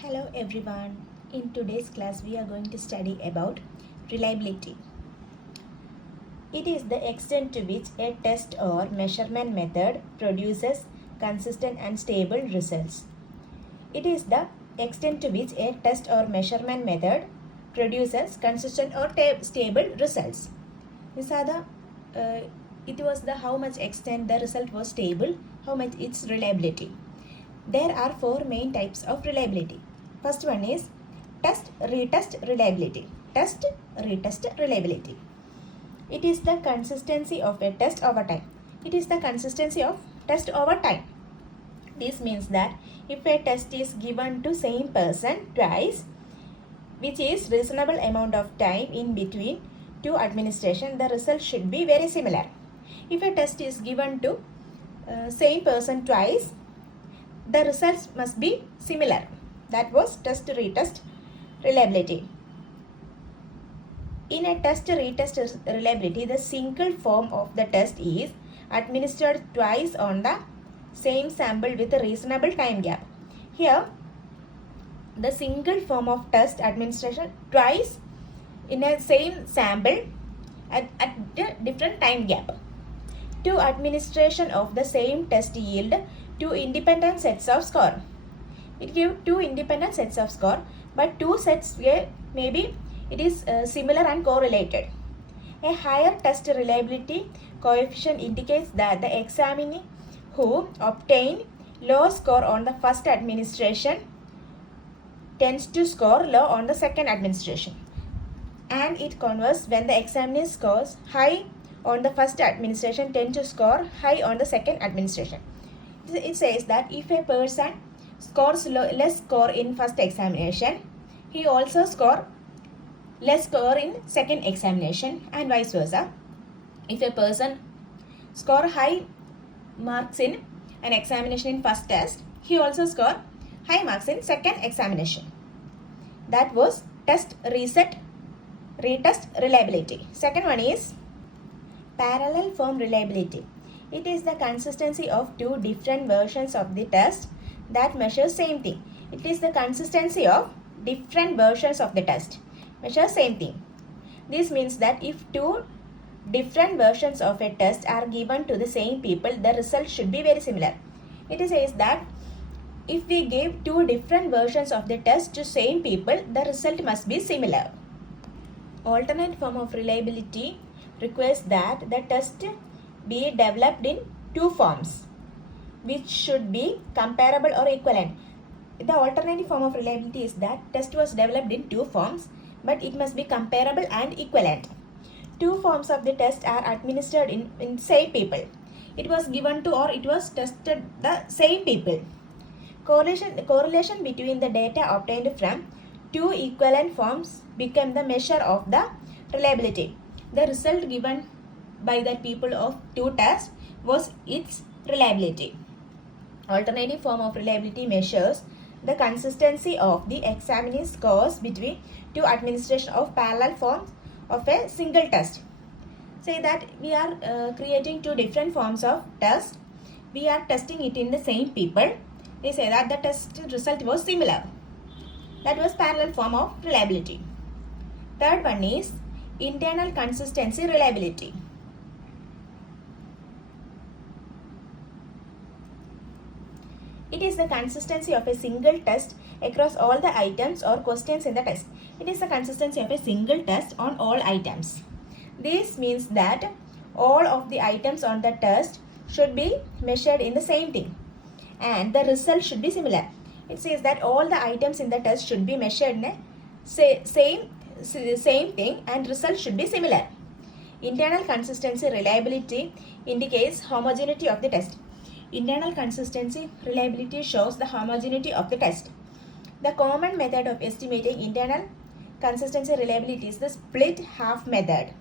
Hello everyone. In today's class we are going to study about reliability. It is the extent to which a test or measurement method produces consistent and stable results. It is the extent to which a test or measurement method produces consistent or stable results. These are it was the how much extent the result was stable, how much its reliability. There are four main types of reliability. First one is test, retest reliability. Test, retest reliability. It is the consistency of a test over time. It is the consistency of test over time. This means that if a test is given to same person twice, which is reasonable amount of time in between two administration, the result should be very similar. If a test is given to same person twice, the results must be similar. That was test retest reliability. In a test retest reliability, the single form of the test is administered twice on the same sample with a reasonable time gap. Here, the single form of test administration twice in a same sample at a different time gap. Two administration of the same test yield two independent sets of score. It gives two independent sets of score, but two sets maybe it is similar and correlated. A higher test reliability coefficient indicates that the examinee who obtain low score on the first administration tends to score low on the second administration. And it converse when the examinee scores high on the first administration tend to score high on the second administration. It says that if a person scores less score in first examination, he also score less score in second examination, and vice versa. If a person score high marks in an examination in first test, he also score high marks in second examination. That was test retest reliability. Second one is parallel form reliability. It is the consistency of two different versions of the test that measures same thing. It is the consistency of different versions of the test measure same thing. This means that if two different versions of a test are given to the same people, the result should be very similar. It says that if we give two different versions of the test to same people, the result must be similar. Alternate form of reliability requires that the test be developed in two forms which should be comparable or equivalent. The alternative form of reliability is that test was developed in two forms, but it must be comparable and equivalent. Two forms of the test are administered in same people. It was given to or it was tested the same people. Correlation between the data obtained from two equivalent forms became the measure of the reliability. The result given by the people of two tests was its reliability. Alternative form of reliability measures the consistency of the examinee scores between two administration of parallel forms of a single test. Say that we are creating two different forms of test. We are testing it in the same people. They say that the test result was similar. That was parallel form of reliability. Third one is internal consistency reliability. It is the consistency of a single test across all the items or questions in the test. It is the consistency of a single test on all items. This means that all of the items on the test should be measured in the same thing and the result should be similar. It says that all the items in the test should be measured in a same thing and result should be similar. Internal consistency reliability indicates homogeneity of the test. Internal consistency reliability shows the homogeneity of the test. The common method of estimating internal consistency reliability is the split half method,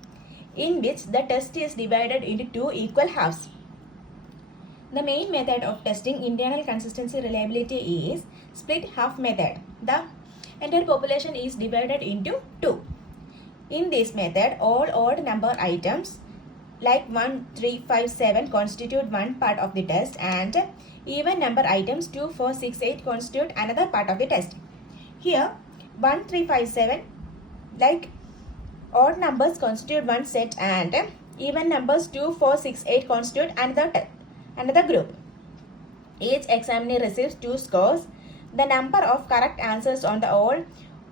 in which the test is divided into two equal halves. The main method of testing internal consistency reliability is split half method. The entire population is divided into two. In this method, all odd number items like 1, 3, 5, 7 constitute one part of the test and even number items 2, 4, 6, 8 constitute another part of the test. Here 1, 3, 5, 7, like odd numbers constitute one set and even numbers 2, 4, 6, 8 constitute another group. Each examinee receives 2 scores. The number of correct answers on the all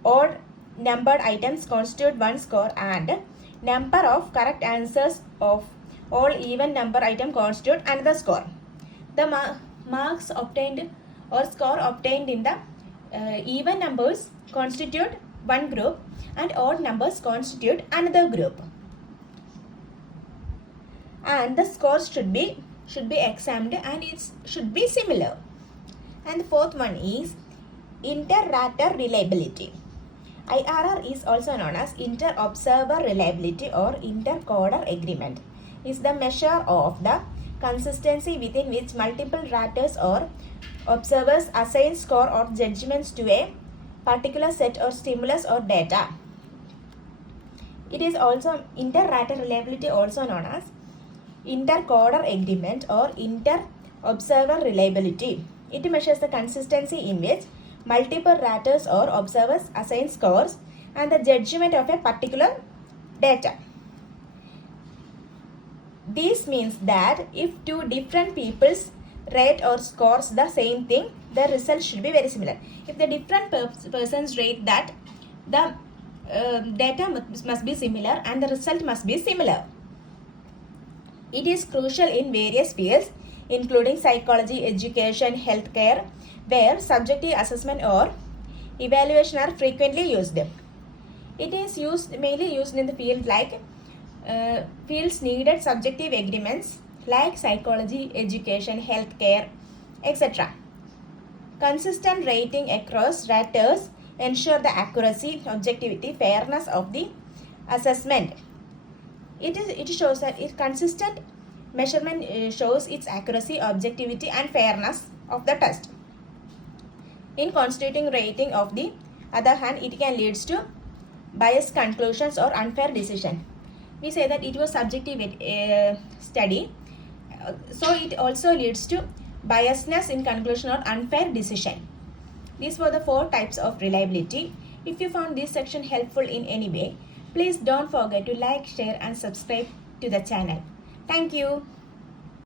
odd numbered items constitute 1 score and number of correct answers of all even number item constitute another score. The marks obtained or score obtained in the even numbers constitute one group and odd numbers constitute another group. And the scores should be examined and it should be similar. And the fourth one is inter-rater reliability. IRR is also known as inter-observer reliability or inter-coder agreement. Is the measure of the consistency within which multiple raters or observers assign score or judgments to a particular set or stimulus or data. It is also inter-rater reliability, also known as inter-coder agreement or inter-observer reliability. It measures the consistency in which multiple raters or observers assign scores and the judgment of a particular data. This means that if two different peoples rate or scores the same thing, the result should be very similar. If the different persons rate that, the data must be similar and the result must be similar. It is crucial in various fields including psychology, education, healthcare, where subjective assessment or evaluation are frequently used. It is mainly used in the field like fields needed subjective agreements like psychology, education, healthcare, etc. Consistent rating across raters ensure the accuracy, objectivity, fairness of the assessment. It shows that consistent measurement shows its accuracy, objectivity and fairness of the test. In constituting rating of the other hand, it can lead to biased conclusions or unfair decision. We say that it was subjective study, so it also leads to biasness in conclusion or unfair decision. These were the 4 types of reliability. If you found this section helpful in any way, please don't forget to like, share and subscribe to the channel. Thank you.